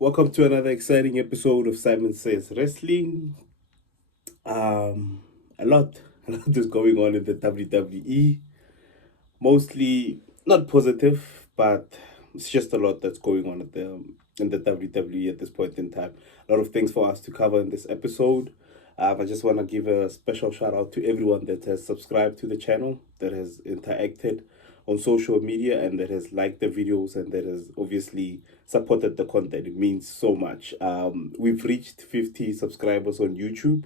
Welcome to another exciting episode of Simon Says Wrestling. A lot, a lot is going on in the WWE. Mostly not positive, but it's just a lot that's going on in the WWE at this point in time. A lot of things for us to cover in this episode. I just want to give a special shout out to everyone that has subscribed to the channel, that has interacted on social media, and that has liked the videos, and that has obviously supported the content. It means so much. We've reached 50 subscribers on YouTube.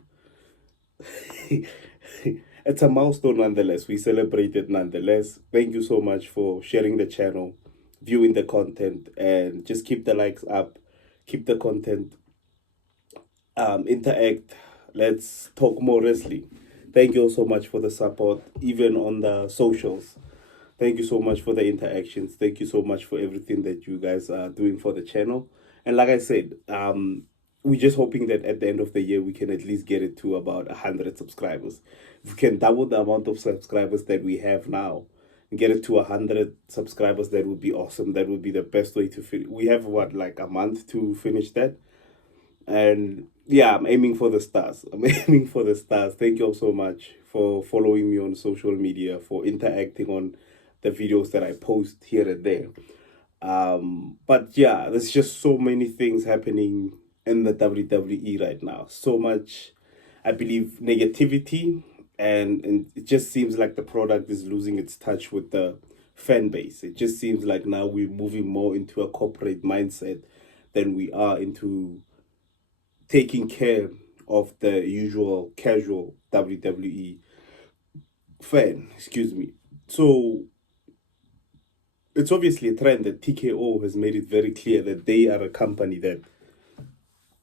It's a milestone nonetheless. We celebrate it nonetheless. Thank you so much for sharing the channel, viewing the content, and just keep the likes up, keep the content, interact. Let's talk more wrestling. Thank you all so much for the support, even on the socials. Thank you so much for the interactions. Thank you so much for everything that you guys are doing for the channel. And like I said, we're just hoping that at the end of the year we can at least get it to about 100 subscribers. If we can double the amount of subscribers that we have now and get it to 100 subscribers, that would be awesome. That would be the best way to finish. We have like a month to finish that. And yeah, I'm aiming for the stars. I'm aiming for the stars. Thank you all so much for following me on social media, for interacting on the videos that I post here and there. But yeah, there's just so many things happening in the WWE right now. So much, I believe, negativity, and it just seems like the product is losing its touch with the fan base. It just seems like now we're moving more into a corporate mindset than we are into taking care of the usual casual WWE fan. Excuse me. So it's obviously a trend that TKO has made it very clear that they are a company that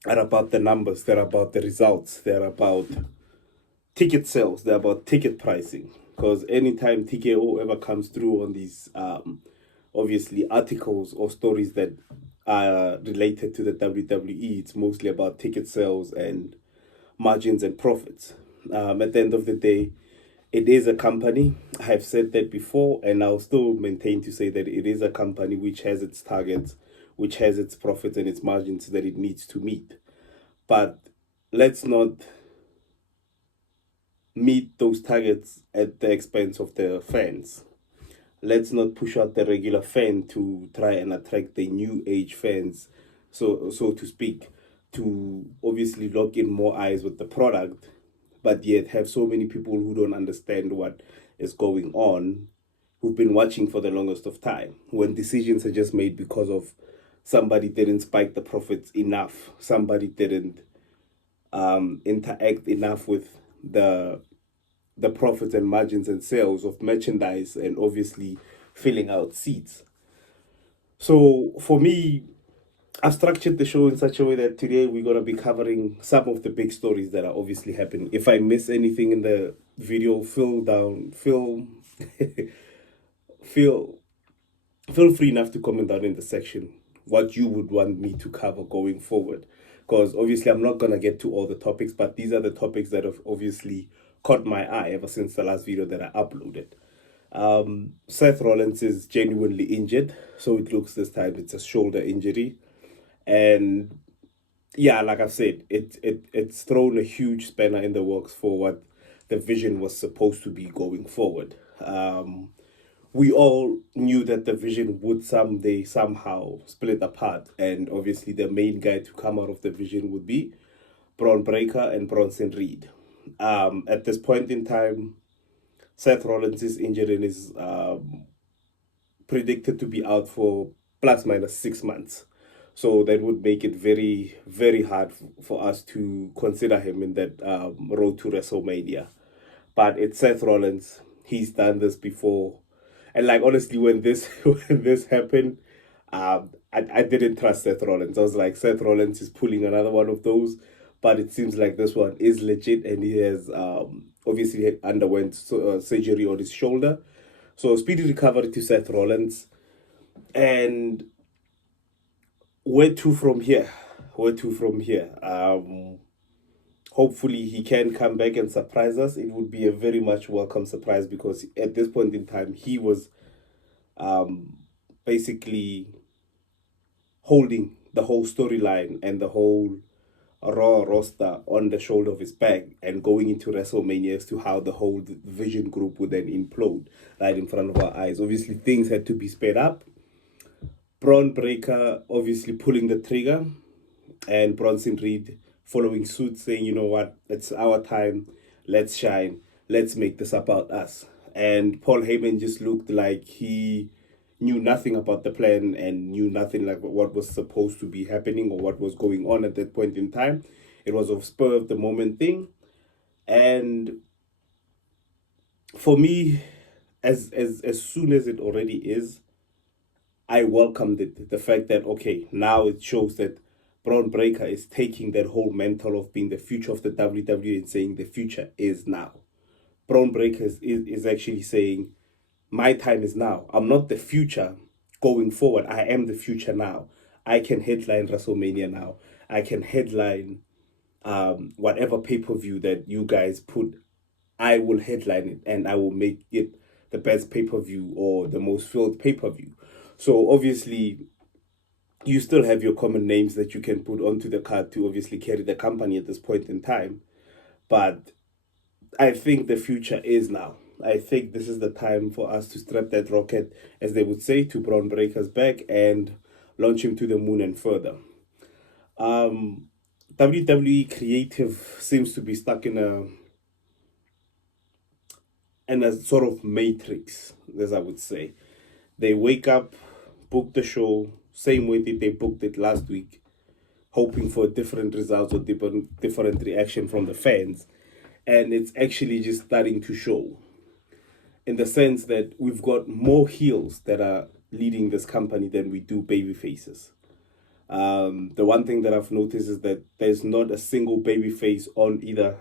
are about the numbers, they're about the results, they're about ticket sales, they're about ticket pricing. Because anytime TKO ever comes through on these obviously articles or stories that are related to the WWE, it's mostly about ticket sales and margins and profits. At the end of the day, it is a company. I have said that before, and I'll still maintain to say that it is a company which has its targets, which has its profits and its margins that it needs to meet. But let's not meet those targets at the expense of the fans. Let's not push out the regular fan to try and attract the new age fans, so to speak, to obviously lock in more eyes with the product, but yet have so many people who don't understand what is going on, who've been watching for the longest of time, when decisions are just made because of somebody didn't spike the profits enough, somebody didn't interact enough with the profits and margins and sales of merchandise, and obviously filling out seats. So for me, I've structured the show in such a way that today we're going to be covering some of the big stories that are obviously happening. If I miss anything in the video, feel feel free enough to comment down in the section what you would want me to cover going forward. Because obviously I'm not going to get to all the topics, but these are the topics that have obviously caught my eye ever since the last video that I uploaded. Seth Rollins is genuinely injured, so it looks this time it's a shoulder injury. And yeah, like I've said, it's thrown a huge spanner in the works for what the vision was supposed to be going forward. We all knew that the vision would someday somehow split apart, and obviously the main guy to come out of the vision would be Braun Breaker and Bronson Reed. At this point in time, Seth Rollins is injured and is predicted to be out for plus minus 6 months. So that would make it very, very hard for us to consider him in that road to WrestleMania. But it's Seth Rollins. He's done this before. And like honestly, when this when this happened, I didn't trust Seth Rollins. I was like, Seth Rollins is pulling another one of those. But it seems like this one is legit, and he has obviously underwent surgery on his shoulder. So speedy recovery to Seth Rollins. And where to from here? Where to from here? Hopefully he can come back and surprise us. It would be a very much welcome surprise, because at this point in time he was basically holding the whole storyline and the whole Raw roster on the shoulder of his back and going into WrestleMania as to how the whole Vision group would then implode right in front of our eyes. Obviously, things had to be sped up. Braun Breaker obviously pulling the trigger, and Bronson Reed following suit, saying, you know what, it's our time, let's shine, let's make this about us. And Paul Heyman just looked like he knew nothing about the plan and knew nothing like what was supposed to be happening or what was going on at that point in time. It was a spur of the moment thing. And for me, as soon as it already is, I welcomed it. The fact that, okay, now it shows that Braun Breaker is taking that whole mantle of being the future of the WWE and saying the future is now. Braun Breaker is actually saying, my time is now. I'm not the future going forward. I am the future now. I can headline WrestleMania now. I can headline whatever pay-per-view that you guys put. I will headline it and I will make it the best pay-per-view or the most filled pay-per-view. So obviously, you still have your common names that you can put onto the card to obviously carry the company at this point in time. But I think the future is now. I think this is the time for us to strap that rocket, as they would say, to Braun Breaker's back and launch him to the moon and further. WWE creative seems to be stuck in a sort of matrix, as I would say. They wake up, book the show, same way that they booked it last week, hoping for different results or different reaction from the fans. And it's actually just starting to show, in the sense that we've got more heels that are leading this company than we do baby faces. The one thing that I've noticed is that there's not a single baby face on either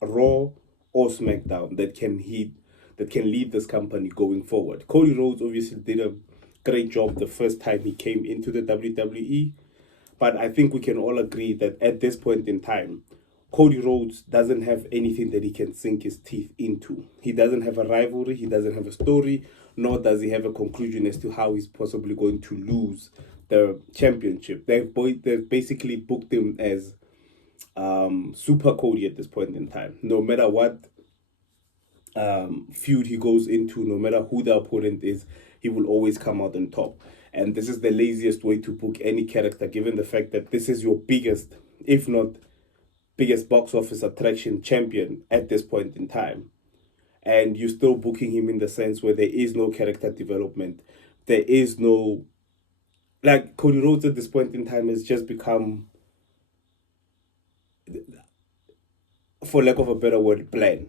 Raw or SmackDown that can lead this company going forward. Cody Rhodes obviously did a great job the first time he came into the WWE, but I think we can all agree that at this point in time, Cody Rhodes doesn't have anything that he can sink his teeth into. He doesn't have a rivalry, he doesn't have a story, nor does he have a conclusion as to how he's possibly going to lose the championship. They've basically booked him as Super Cody at this point in time. No matter what feud he goes into, no matter who the opponent is, he will always come out on top. And this is the laziest way to book any character, given the fact that this is your biggest, if not biggest box office attraction champion at this point in time. And you're still booking him in the sense where there is no character development. There is no, like, Cody Rhodes at this point in time has just become, for lack of a better word, bland.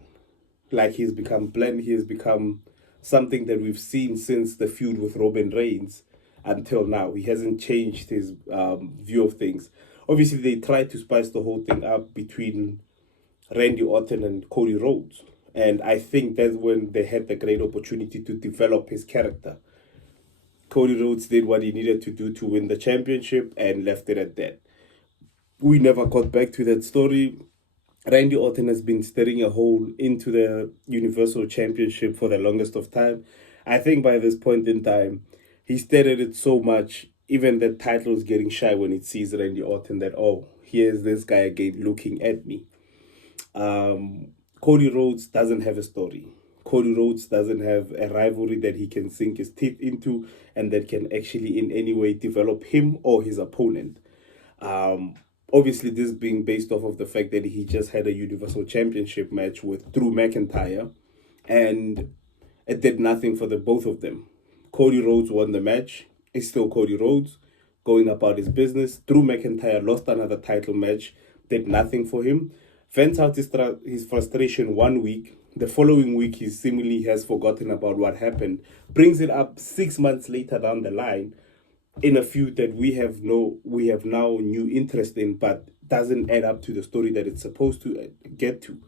Like, he's become bland. He has become something that we've seen since the feud with Roman Reigns until now. He hasn't changed his view of things. Obviously, they tried to spice the whole thing up between Randy Orton and Cody Rhodes. And I think that's when they had the great opportunity to develop his character. Cody Rhodes did what he needed to do to win the championship and left it at that. We never got back to that story. Randy Orton has been staring a hole into the Universal Championship for the longest of time. I think by this point in time, he stared at it so much, even the title is getting shy when it sees Randy Orton, that, oh, here's this guy again looking at me. Cody Rhodes doesn't have a story. Cody Rhodes doesn't have a rivalry that he can sink his teeth into and that can actually in any way develop him or his opponent. Obviously, this being based off of the fact that he just had a Universal Championship match with Drew McIntyre, and it did nothing for the both of them. Cody Rhodes won the match. It's still Cody Rhodes going about his business. Drew McIntyre lost another title match, did nothing for him. Vents out his frustration 1 week. The following week, he seemingly has forgotten about what happened. Brings it up 6 months later down the line in a feud that we have now new interest in, but doesn't add up to the story that it's supposed to get to.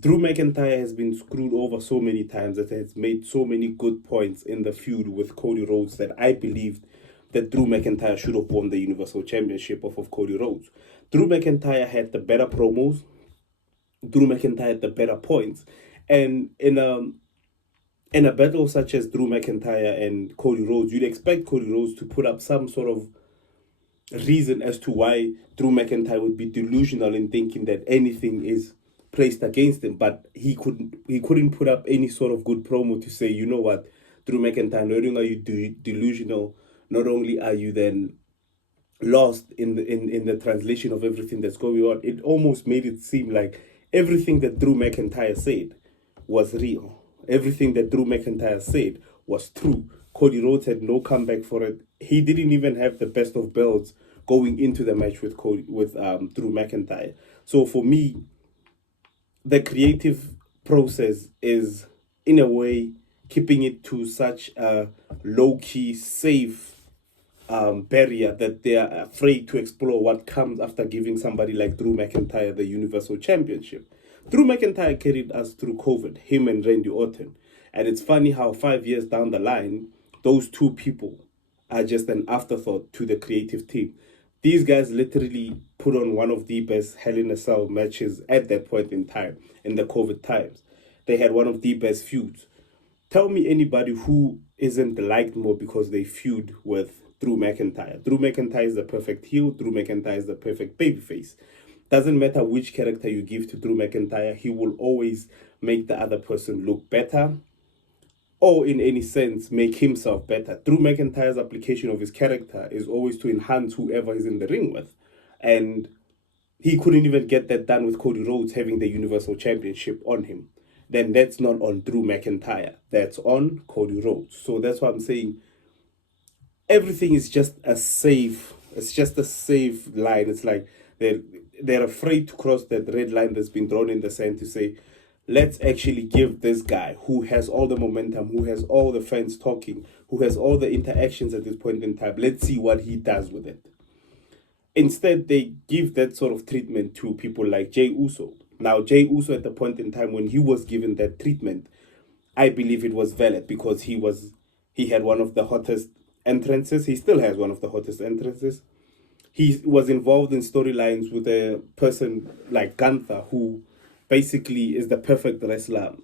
Drew McIntyre has been screwed over so many times that has made so many good points in the feud with Cody Rhodes that I believed that Drew McIntyre should have won the Universal Championship off of Cody Rhodes. Drew McIntyre had the better promos. Drew McIntyre had the better points. And in a battle such as Drew McIntyre and Cody Rhodes, you'd expect Cody Rhodes to put up some sort of reason as to why Drew McIntyre would be delusional in thinking that anything is placed against him, but he couldn't put up any sort of good promo to say, you know what, Drew McIntyre, not only are you delusional, not only are you then lost in the translation of everything that's going on. It almost made it seem like everything that Drew McIntyre said was real. Everything that Drew McIntyre said was true. Cody Rhodes had no comeback for it. He didn't even have the best of belts going into the match with Drew McIntyre. So for me, the creative process is, in a way, keeping it to such a low key, safe barrier that they are afraid to explore what comes after giving somebody like Drew McIntyre the Universal Championship. Drew McIntyre carried us through COVID, him and Randy Orton. And it's funny how 5 years down the line, those two people are just an afterthought to the creative team. These guys literally put on one of the best Hell in a Cell matches at that point in time, in the COVID times. They had one of the best feuds. Tell me anybody who isn't liked more because they feud with Drew McIntyre. Drew McIntyre is the perfect heel. Drew McIntyre is the perfect babyface. Doesn't matter which character you give to Drew McIntyre, he will always make the other person look better, or in any sense make himself better. Drew McIntyre's application of his character is always to enhance whoever he's in the ring with. And he couldn't even get that done with Cody Rhodes having the Universal Championship on him. Then that's not on Drew McIntyre. That's on Cody Rhodes. So that's why I'm saying everything is just a safe, it's just a safe line. It's like they're afraid to cross that red line that's been drawn in the sand to say, let's actually give this guy who has all the momentum, who has all the fans talking, who has all the interactions at this point in time, let's see what he does with it. Instead, they give that sort of treatment to people like Jey Uso. Now, Jey Uso, at the point in time when he was given that treatment, I believe it was valid because he had one of the hottest entrances. He still has one of the hottest entrances. He was involved in storylines with a person like Gunther, who basically is the perfect wrestler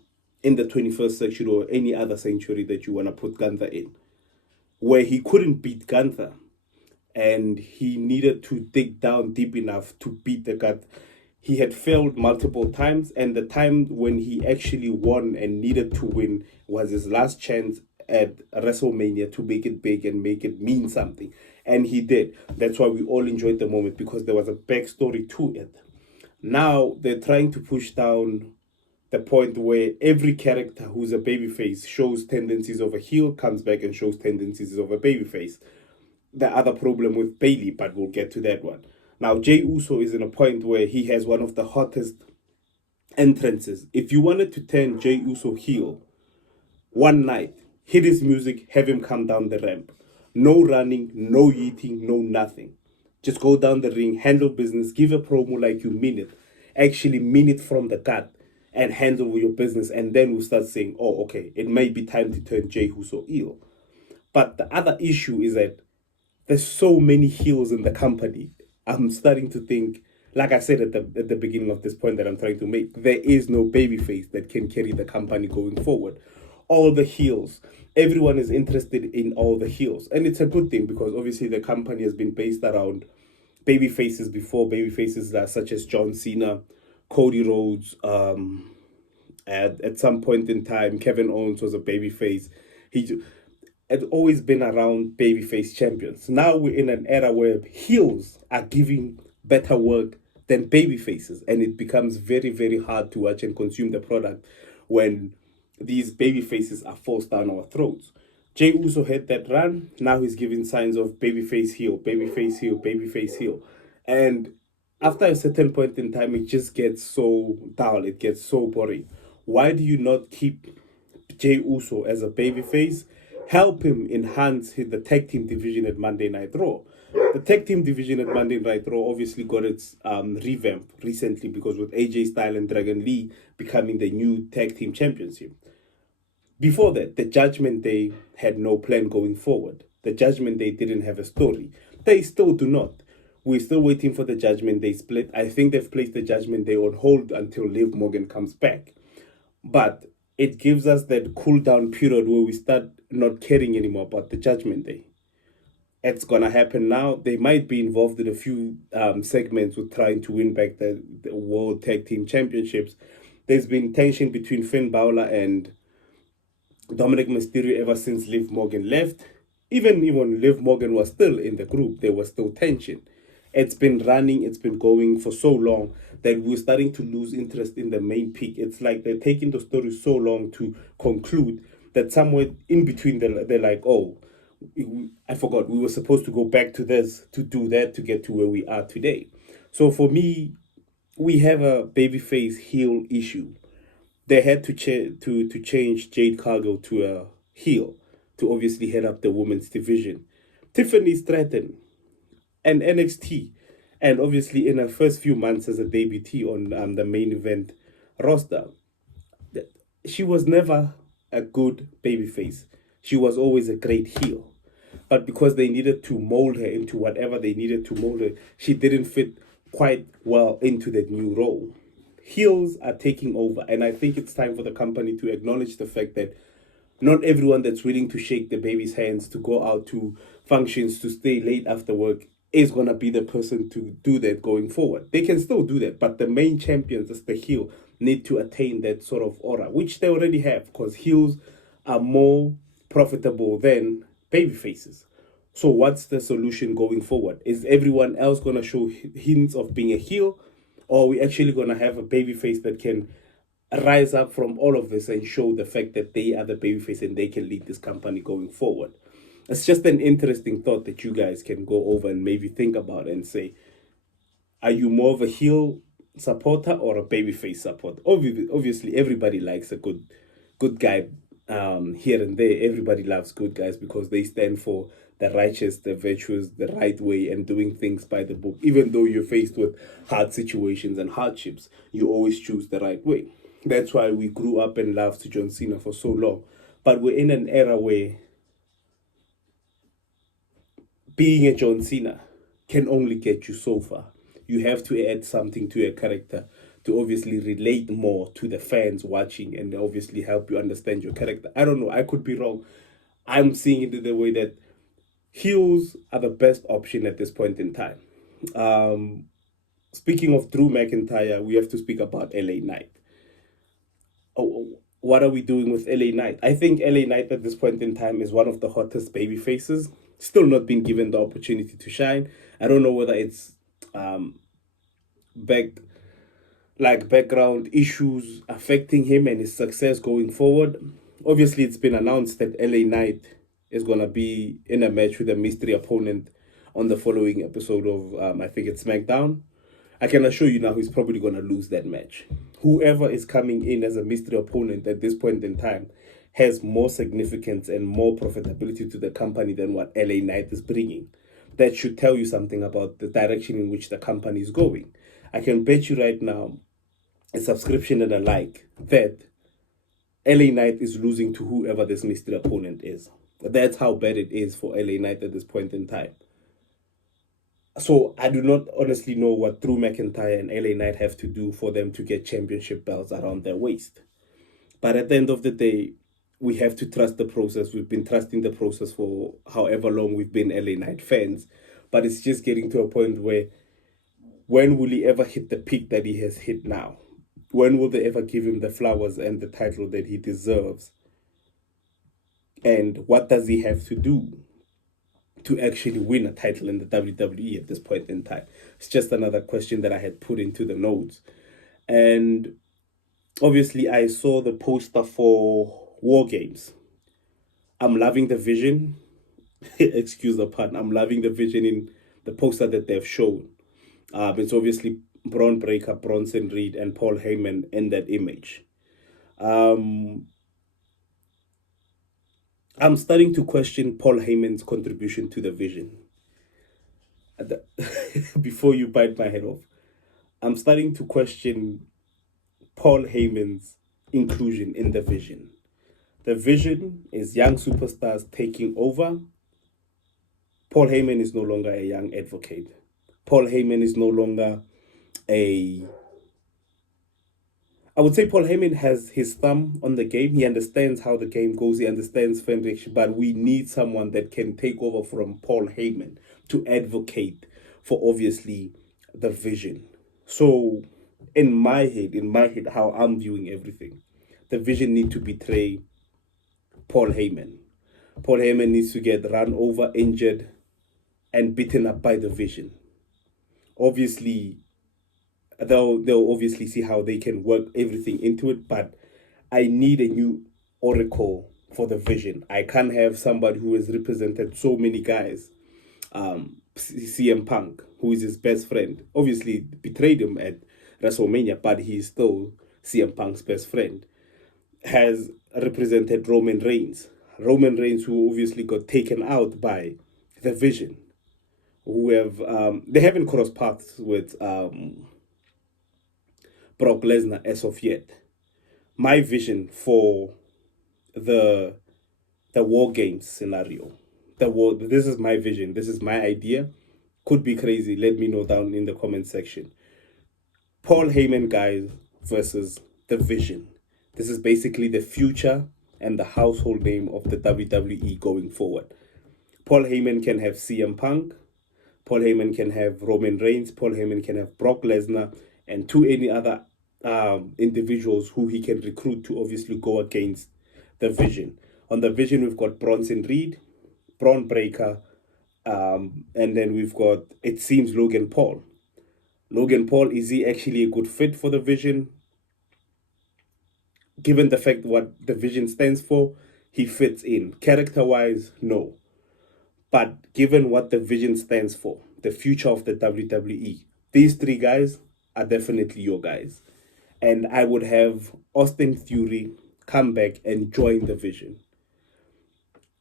in the 21st century or any other century that you want to put Gunther in, where he couldn't beat Gunther and he needed to dig down deep enough to beat the guy. He had failed multiple times, and the time when he actually won and needed to win was his last chance at WrestleMania to make it big and make it mean something. And he did. That's why we all enjoyed the moment, because there was a backstory to it. Now they're trying to push down the point where every character who's a babyface shows tendencies of a heel, comes back and shows tendencies of a babyface. The other problem with Bayley, but we'll get to that one. Now, Jey Uso is in a point where he has one of the hottest entrances. If you wanted to turn Jey Uso heel one night, hit his music, have him come down the ramp. No running, no eating, no nothing. Just go down the ring, handle business, give a promo like you mean it. Actually mean it from the gut and handle your business. And then we'll start saying, oh, okay, it may be time to turn Jey Uso heel. But the other issue is that there's so many heels in the company. I'm starting to think, like I said at the beginning of this point that I'm trying to make, there is no babyface that can carry the company going forward. All the heels, everyone is interested in all the heels. And it's a good thing because obviously the company has been based around babyfaces before, babyfaces such as John Cena, Cody Rhodes, at some point in time, Kevin Owens was a babyface. He had always been around babyface champions. Now we're in an era where heels are giving better work than babyfaces, and it becomes very, very hard to watch and consume the product when these babyfaces are forced down our throats. Jey Uso had that run. Now he's giving signs of babyface heel, babyface heel, babyface heel. And after a certain point in time, it just gets so dull. It gets so boring. Why do you not keep Jey Uso as a babyface? Help him enhance the tag team division at Monday Night Raw. The tag team division at Monday Night Raw obviously got its revamp recently because with AJ Styles and Dragon Lee becoming the new tag team championship. Before that, the Judgment Day had no plan going forward. The Judgment Day didn't have a story. They still do not. We're still waiting for the Judgment Day split. I think they've placed the Judgment Day on hold until Liv Morgan comes back. But it gives us that cool down period where we start not caring anymore about the Judgment Day. it's gonna happen now. They might be involved in a few segments with trying to win back the World Tag Team Championships. There's been tension between Finn Balor and Dominic Mysterio ever since Liv Morgan left. Even Liv Morgan was still in the group, there was still tension. It's been running, it's been going for so long that we're starting to lose interest in the main peak. It's like they're taking the story so long to conclude that somewhere in between they're like, oh, I forgot, we were supposed to go back to this, to do that, to get to where we are today. So for me, we have a babyface heel issue. They had to change Jade Cargill to a heel to obviously head up the women's division. Tiffany Stratton and NXT, and obviously in her first few months as a debutee on the main event roster, she was never a good babyface. She was always a great heel. But because they needed to mold her into whatever they needed to mold her, she didn't fit quite well into that new role. Heels are taking over, and I think it's time for the company to acknowledge the fact that not everyone that's willing to shake the baby's hands, to go out to functions, to stay late after work, is going to be the person to do that going forward. They can still do that, but the main champions as the heel need to attain that sort of aura, which they already have, because heels are more profitable than baby faces. So what's the solution going forward? Is everyone else going to show hints of being a heel, or are we actually going to have a baby face that can rise up from all of this and show the fact that they are the babyface and they can lead this company going forward? It's just an interesting thought that you guys can go over and maybe think about and say, are you more of a heel supporter or a babyface supporter? Obviously, everybody likes a good guy here and there. Everybody loves good guys because they stand for the righteous, the virtuous, the right way, and doing things by the book. Even though you're faced with hard situations and hardships, you always choose the right way. That's why we grew up and loved John Cena for so long. But we're in an era where being a John Cena can only get you so far. You have to add something to your character to obviously relate more to the fans watching and obviously help you understand your character. I don't know, I could be wrong. I'm seeing it the way that heels are the best option at this point in time. Speaking of Drew McIntyre, we have to speak about LA Knight. What are we doing with LA Knight? I think LA Knight at this point in time is one of the hottest baby faces. Still not been given the opportunity to shine. I don't know whether it's background issues affecting him and his success going forward. Obviously, it's been announced that LA Knight is gonna be in a match with a mystery opponent on the following episode of I think it's SmackDown. I can assure you now he's probably gonna lose that match. Whoever is coming in as a mystery opponent at this point in time has more significance and more profitability to the company than what LA Knight is bringing. That should tell you something about the direction in which the company is going. I can bet you right now, a subscription and a like, that LA Knight is losing to whoever this mystery opponent is. That's how bad it is for LA Knight at this point in time. So I do not honestly know what Drew McIntyre and LA Knight have to do for them to get championship belts around their waist. But at the end of the day, we have to trust the process. We've been trusting the process for however long we've been LA Knight fans. But it's just getting to a point where, when will he ever hit the peak that he has hit now? When will they ever give him the flowers and the title that he deserves? And what does he have to do to actually win a title in the WWE at this point in time? It's just another question that I had put into the notes. And obviously, I saw the poster for War Games. I'm loving the vision. Excuse the pun. I'm loving the vision in the poster that they've shown. It's obviously Braun Breaker, Bronson Reed, and Paul Heyman in that image. I'm starting to question Paul Heyman's contribution to the vision. Before you bite my head off, I'm starting to question Paul Heyman's inclusion in the vision. The vision is young superstars taking over. Paul Heyman is no longer a young advocate. Paul Heyman is no longer I would say Paul Heyman has his thumb on the game. He understands how the game goes. He understands fan reaction, but we need someone that can take over from Paul Heyman to advocate for obviously the vision. So, in my head, how I'm viewing everything, the vision need to betray Paul Heyman. Paul Heyman needs to get run over, injured, and beaten up by the vision. Obviously, they'll obviously see how they can work everything into it, but I need a new oracle for the vision. I can't have somebody who has represented so many guys. CM Punk, who is his best friend, obviously betrayed him at WrestleMania, but he's still CM Punk's best friend, has represented Roman Reigns. Roman Reigns, who obviously got taken out by the vision, who have they haven't crossed paths with Brock Lesnar as of yet. My vision for the war games scenario, this is my vision, this is my idea. Could be crazy. Let me know down in the comment section. Paul Heyman guys versus the vision. This is basically the future and the household name of the WWE going forward. Paul Heyman can have CM Punk. Paul Heyman can have Roman Reigns. Paul Heyman can have Brock Lesnar, and any other individuals who he can recruit to obviously go against the vision. On the vision, we've got Bronson Reed, Braun Breaker, and then we've got, it seems, Logan Paul. Logan Paul, is he actually a good fit for the vision? Given the fact what the vision stands for, he fits in. Character-wise, no. But given what the vision stands for, the future of the WWE, these three guys are definitely your guys. And I would have Austin Theory come back and join the vision.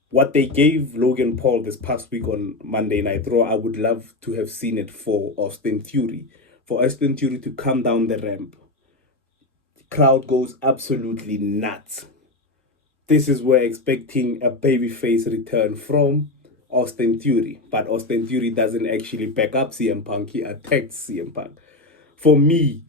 What they gave Logan Paul this past week on Monday Night Raw, I would love to have seen it for Austin Theory. For Austin Theory to come down the ramp. The crowd goes absolutely nuts. This is where expecting a babyface return from Austin Theory. But Austin Theory doesn't actually back up CM Punk. He attacks CM Punk. For me,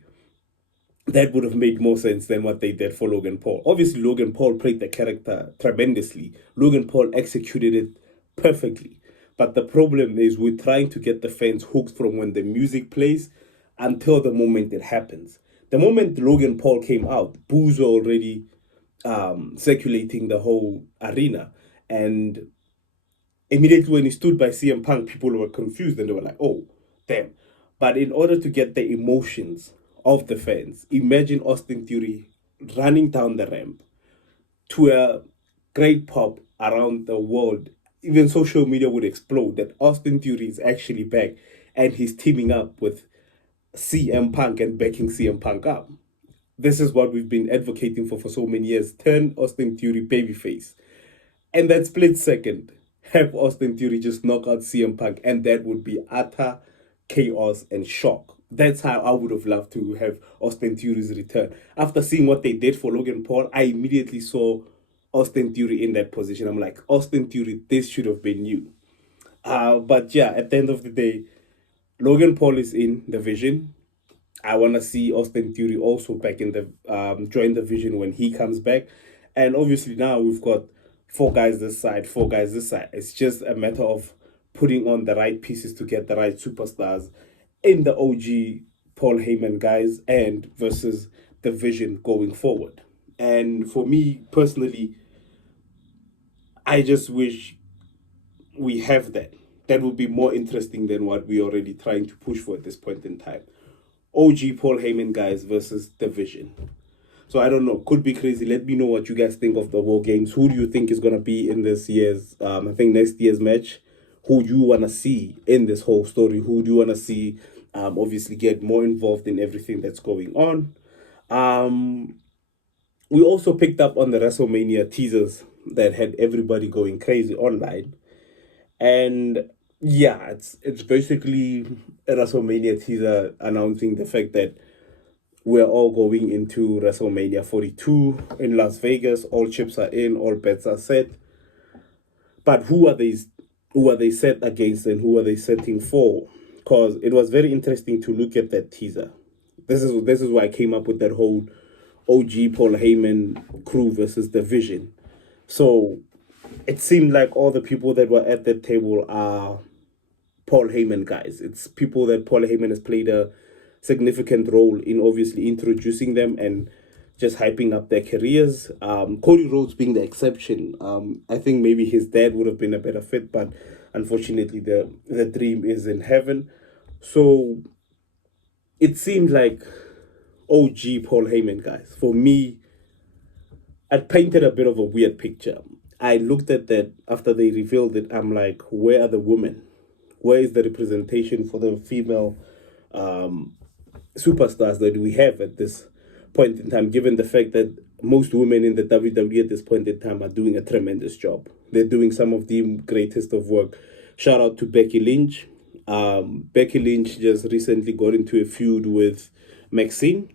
that would have made more sense than what they did for Logan Paul. Obviously, Logan Paul played the character tremendously. Logan Paul executed it perfectly. But the problem is we're trying to get the fans hooked from when the music plays until the moment it happens. The moment Logan Paul came out, boos were already circulating the whole arena. And immediately when he stood by CM Punk, people were confused and they were like, oh, damn. But in order to get the emotions of the fans, imagine Austin Theory running down the ramp to a great pop around the world. Even social media would explode that Austin Theory is actually back and he's teaming up with CM Punk and backing CM Punk up. This is what we've been advocating for so many years. Turn Austin Theory babyface. And that split second, have Austin Theory just knock out CM Punk, and that would be utter chaos and shock. That's how I would have loved to have Austin Theory's return. After seeing what they did for Logan Paul, I immediately saw Austin Theory in that position. I'm like, Austin Theory, this should have been you. But yeah, at the end of the day, Logan Paul is in the vision. I want to see Austin Theory also back in the join the vision when he comes back. And obviously now we've got 4 guys this side, 4 guys this side. It's just a matter of putting on the right pieces to get the right superstars in the OG Paul Heyman guys and versus the vision going forward. And for me personally, I just wish we have that. That would be more interesting than what we're already trying to push for at this point in time. OG Paul Heyman guys versus the vision. So I don't know, could be crazy. Let me know what you guys think of the War Games. Who do you think is going to be in this year's, I think next year's match? Who do you want to see in this whole story? Who do you want to see obviously get more involved in everything that's going on? We also picked up on the WrestleMania teasers that had everybody going crazy online. And yeah, it's basically a WrestleMania teaser announcing the fact that we're all going into WrestleMania 42 in Las Vegas. All chips are in, all bets are set. But who are they set against and who are they setting for? Because it was very interesting to look at that teaser. This is why I came up with that whole OG Paul Heyman crew versus the Vision. So it seemed like all the people that were at that table are Paul Heyman guys. It's people that Paul Heyman has played a significant role in obviously introducing them and just hyping up their careers. Cody Rhodes being the exception. I think maybe his dad would have been a better fit, but unfortunately the dream is in heaven. So it seemed like OG Paul Heyman guys. For me, I painted a bit of a weird picture. I looked at that after they revealed it. I'm like, where are the women? Where is the representation for the female superstars that we have at this point in time, given the fact that most women in the WWE at this point in time are doing a tremendous job. They're doing some of the greatest of work. Shout out to Becky Lynch. Becky Lynch just recently got into a feud with Maxine,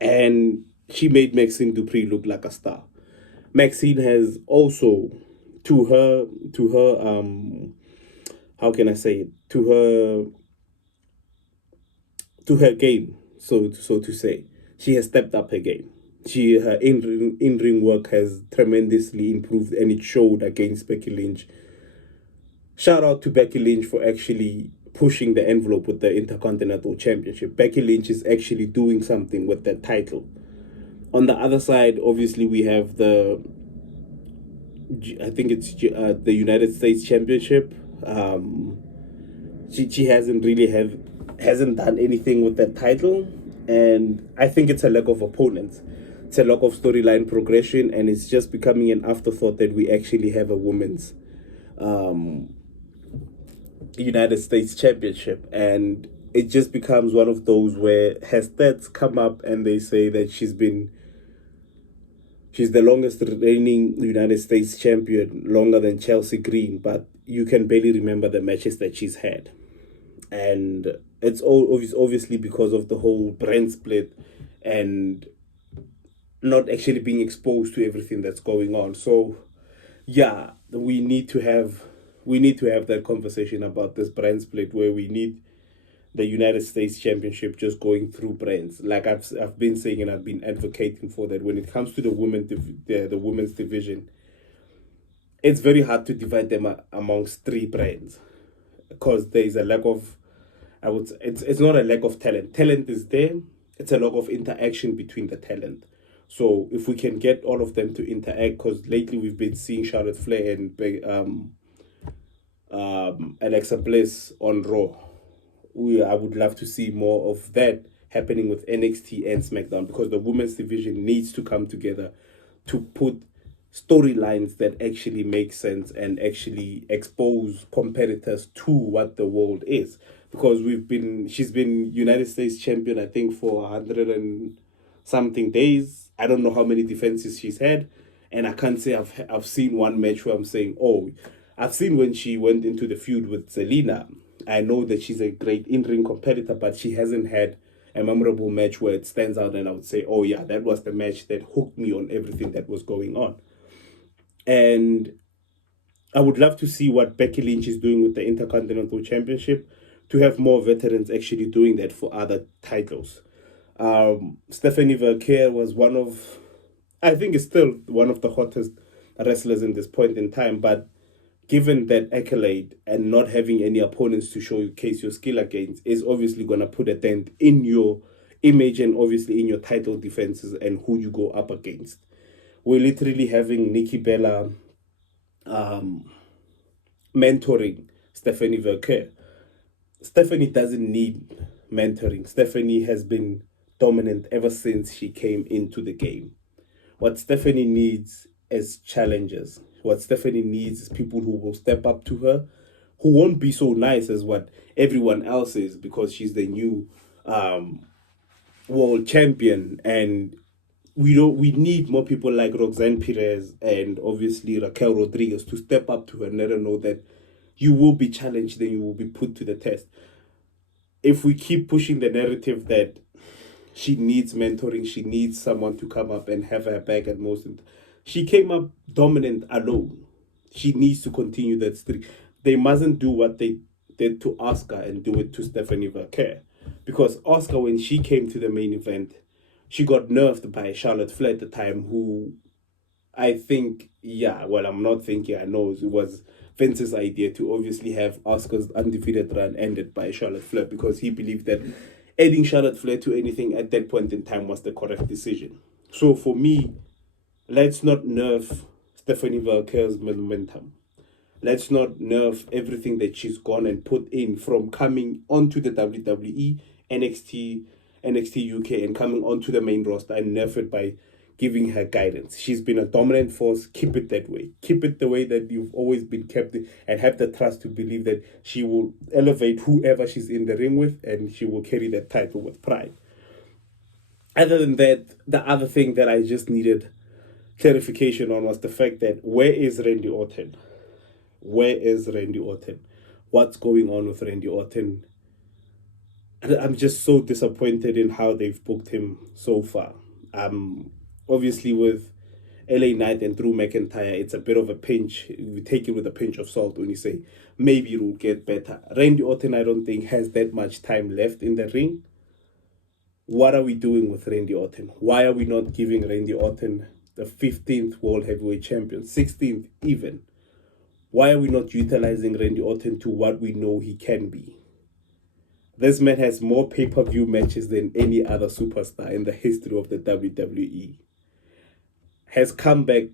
and she made Maxine Dupree look like a star. Maxine has also, to her how can I say it, to her game, so to say, she has stepped up her game. Her in-ring work has tremendously improved, and it showed against Becky Lynch. Shout out to Becky Lynch for actually pushing the envelope with the Intercontinental Championship. Becky Lynch is actually doing something with that title. On the other side, obviously, we have I think it's the United States Championship. She hasn't done anything with that title, and I think it's a lack of opponents. It's a lack of storyline progression, and it's just becoming an afterthought that we actually have a women's United States Championship, and it just becomes one of those where her stats come up and they say that she's the longest reigning United States champion, longer than Chelsea Green, but you can barely remember the matches that she's had. And it's obviously because of the whole brand split and not actually being exposed to everything that's going on. So yeah, we need to have that conversation about this brand split, where we need the United States Championship just going through brands. Like I've been saying, and I've been advocating for that. When it comes to the women's division, it's very hard to divide them amongst three brands, because there is a lack of, it's not a lack of talent. Talent is there. It's a lack of interaction between the talent. So if we can get all of them to interact, because lately we've been seeing Charlotte Flair and Alexa Bliss on Raw. I would love to see more of that happening with NXT and SmackDown, because the women's division needs to come together to put storylines that actually make sense and actually expose competitors to what the world is. Because she's been United States champion, I think, for 100 and something days. I don't know how many defenses she's had, and I can't say I've seen one match where I'm saying, oh, I've seen when she went into the feud with Zelina. I know that she's a great in-ring competitor, but she hasn't had a memorable match where it stands out and I would say, oh yeah, that was the match that hooked me on everything that was going on. And I would love to see what Becky Lynch is doing with the Intercontinental Championship, to have more veterans actually doing that for other titles. Stephanie Vaquer was I think is still one of the hottest wrestlers in this point in time, but given that accolade and not having any opponents to showcase your skill against is obviously going to put a dent in your image and obviously in your title defenses and who you go up against. We're literally having Nikki Bella mentoring Stephanie Vaquer. Stephanie doesn't need mentoring. Stephanie has been dominant ever since she came into the game. What Stephanie needs is challengers. What Stephanie needs is people who will step up to her, who won't be so nice as what everyone else is, because she's the new world champion. And we need more people like Roxanne Perez and obviously Raquel Rodriguez to step up to her and let her know that you will be challenged, then you will be put to the test. If we keep pushing the narrative that she needs mentoring, she needs someone to come up and have her back at most. She came up dominant alone. She needs to continue that streak. They mustn't do what they did to Asuka and do it to Stephanie Vaquer. Because Asuka, when she came to the main event, she got nerfed by Charlotte Flair at the time, who I think, yeah, well, I'm not thinking, I know it was Vince's idea to obviously have Asuka's undefeated run ended by Charlotte Flair, because he believed that adding Charlotte Flair to anything at that point in time was the correct decision. So for me, let's not nerf Stephanie Vaquer's momentum. Let's not nerf everything that she's gone and put in, from coming onto the WWE, NXT UK, and coming onto the main roster, and nerf it by giving her guidance. She's been a dominant force. Keep it that way. Keep it the way that you've always been kept, and have the trust to believe that she will elevate whoever she's in the ring with, and she will carry that title with pride. Other than that, the other thing that I just needed clarification on was the fact that, where is Randy Orton? Where is Randy Orton? What's going on with Randy Orton? I'm just so disappointed in how they've booked him so far. Obviously with LA Knight and Drew McIntyre, it's a bit of a pinch. You take it with a pinch of salt when you say maybe it will get better. Randy Orton, I don't think, has that much time left in the ring. What are we doing with Randy Orton? Why are we not giving Randy Orton the 15th World Heavyweight Champion, 16th even? Why are we not utilizing Randy Orton to what we know he can be? This man has more pay-per-view matches than any other superstar in the history of the WWE. Has come back,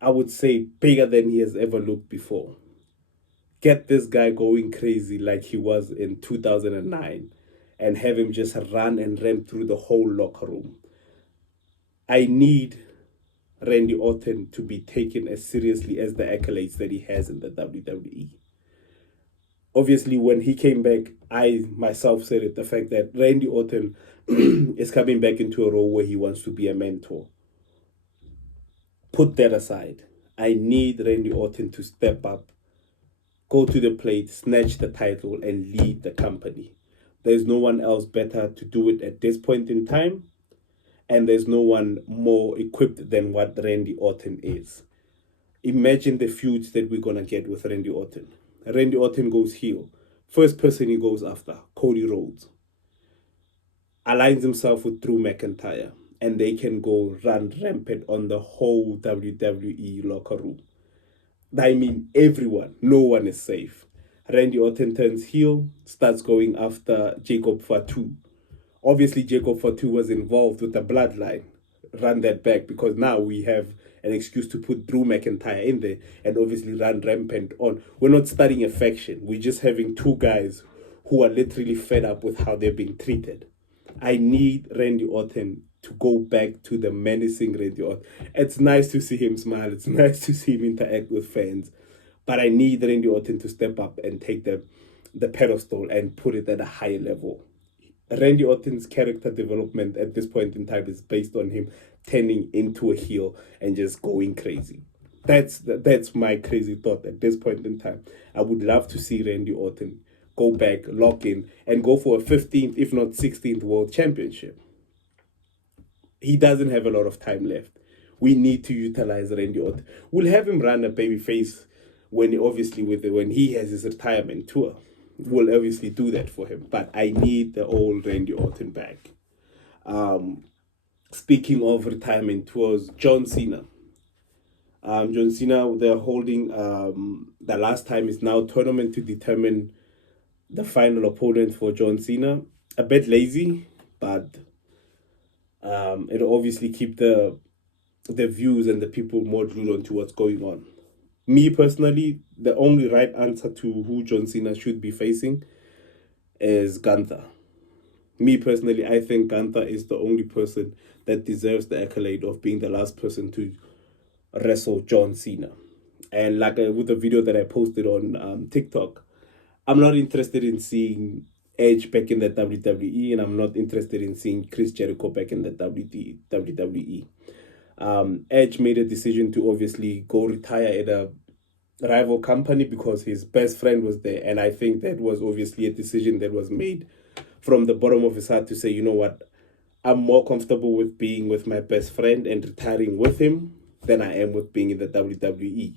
I would say, bigger than he has ever looked before. Get this guy going crazy like he was in 2009, and have him just run and ramp through the whole locker room. I need Randy Orton to be taken as seriously as the accolades that he has in the WWE. Obviously, when he came back, I myself said it, the fact that Randy Orton is coming back into a role where he wants to be a mentor. Put that aside. I need Randy Orton to step up, go to the plate, snatch the title, and lead the company. There's no one else better to do it at this point in time, and there's no one more equipped than what Randy Orton is. Imagine the feuds that we're going to get with Randy Orton. Randy Orton goes heel. First person he goes after, Cody Rhodes. Aligns himself with Drew McIntyre, and they can go run rampant on the whole WWE locker room. I mean, everyone. No one is safe. Randy Orton turns heel, starts going after Jacob Fatu. Obviously, Jacob Fatu was involved with the bloodline. Run that back, because now we have an excuse to put Drew McIntyre in there and obviously run rampant on. We're not starting a faction. We're just having two guys who are literally fed up with how they're being treated. I need Randy Orton to go back to the menacing Randy Orton. It's nice to see him smile. It's nice to see him interact with fans. But I need Randy Orton to step up and take the pedestal and put it at a higher level. Randy Orton's character development at this point in time is based on him turning into a heel and just going crazy. That's my crazy thought at this point in time. I would love to see Randy Orton go back, lock in, and go for a 15th, if not 16th World Championship. He doesn't have a lot of time left. We need to utilize Randy Orton. We'll have him run a babyface when he has his retirement tour. We'll obviously do that for him. But I need the old Randy Orton back. Speaking of retirement tours, John Cena. John Cena, they're holding the last time is now tournament to determine the final opponent for John Cena. A bit lazy, but it'll obviously keep the views and the people more glued onto what's going on. Me personally, the only right answer to who John Cena should be facing is Gunther. Me personally, I think Gunther is the only person that deserves the accolade of being the last person to wrestle John Cena. And like with the video that I posted on TikTok, I'm not interested in seeing Edge back in the WWE, and I'm not interested in seeing Chris Jericho back in the WWE. Edge made a decision to obviously go retire at a rival company because his best friend was there, and I think that was obviously a decision that was made from the bottom of his heart to say, you know what, I'm more comfortable with being with my best friend and retiring with him than I am with being in the WWE.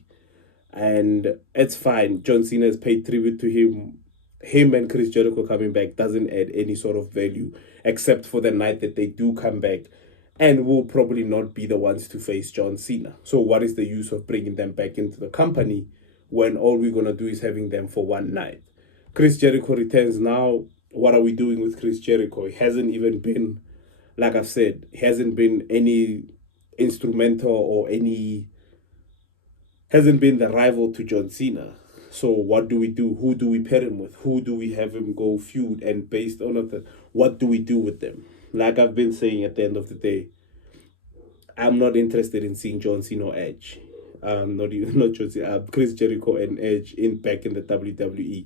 And it's fine. John Cena has paid tribute to him. him and Chris Jericho coming back doesn't add any sort of value, except for the night that they do come back and will probably not be the ones to face John Cena. So what is the use of bringing them back into the company when all we're going to do is having them for one night? Chris Jericho returns now. What are we doing with Chris Jericho? He hasn't even been, like I've said, he hasn't been any instrumental or any, hasn't been the rival to John Cena. So what do we do? Who do we pair him with? Who do we have him go feud? And based on that, what do we do with them? Like I've been saying, at the end of the day, I'm not interested in seeing John Cena or Edge. Not John Cena, Chris Jericho and Edge back in the WWE.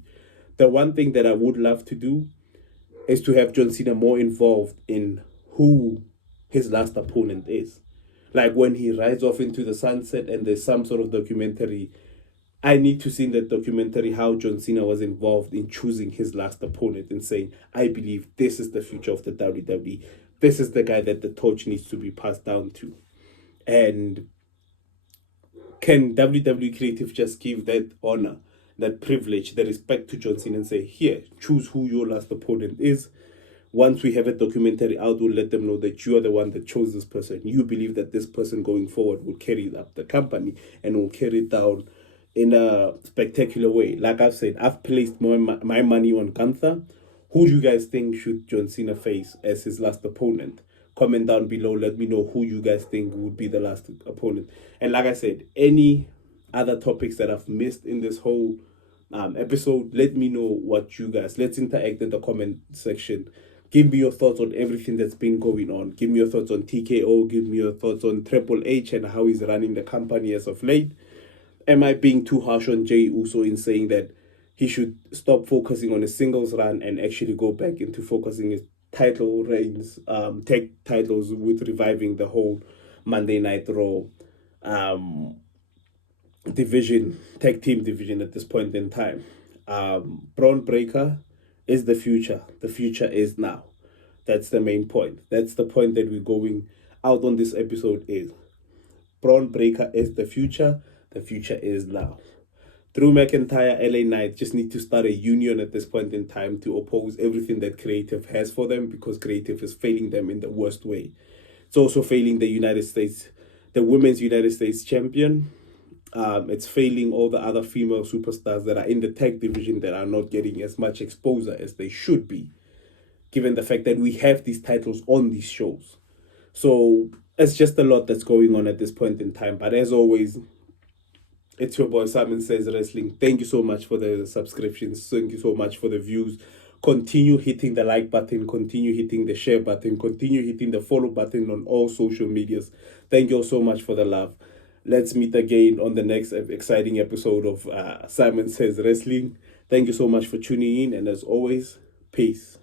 The one thing that I would love to do is to have John Cena more involved in who his last opponent is. Like when he rides off into the sunset and there's some sort of documentary, I need to see in that documentary how John Cena was involved in choosing his last opponent and saying, I believe this is the future of the WWE. This is the guy that the torch needs to be passed down to. And can WWE Creative just give that honor, that privilege, the respect to John Cena and say, here, choose who your last opponent is. Once we have a documentary out, we'll let them know that you are the one that chose this person. You believe that this person going forward will carry up the company and will carry it down in a spectacular way. Like I've said, I've placed my money on Gunther. Who do you guys think should John Cena face as his last opponent? Comment down below. Let me know who you guys think would be the last opponent. And like I said, any other topics that I've missed in this whole episode, let me know what you guys. Let's interact in the comment section. Give me your thoughts on everything that's been going on. Give me your thoughts on TKO. Give me your thoughts on Triple H and how he's running the company as of late. Am I being too harsh on Jey Uso in saying that he should stop focusing on a singles run and actually go back into focusing his title reigns, tag titles, with reviving the whole Monday Night Raw division, tag team division at this point in time? Braun Breaker is the future. The future is now. That's the main point. That's the point that we're going out on this episode is Braun Breaker is the future. The future is now. Drew McIntyre, LA Knight just need to start a union at this point in time to oppose everything that Creative has for them, because Creative is failing them in the worst way. It's also failing the United States, the women's United States champion. It's failing all the other female superstars that are in the tag division that are not getting as much exposure as they should be, given the fact that we have these titles on these shows. So it's just a lot that's going on at this point in time. But as always, it's your boy Simon Says Wrestling. Thank you so much for the subscriptions. Thank you so much for the views. Continue hitting the like button. Continue hitting the share button. Continue hitting the follow button on all social medias. Thank you all so much for the love. Let's meet again on the next exciting episode of Simon Says Wrestling. Thank you so much for tuning in. And as always, peace.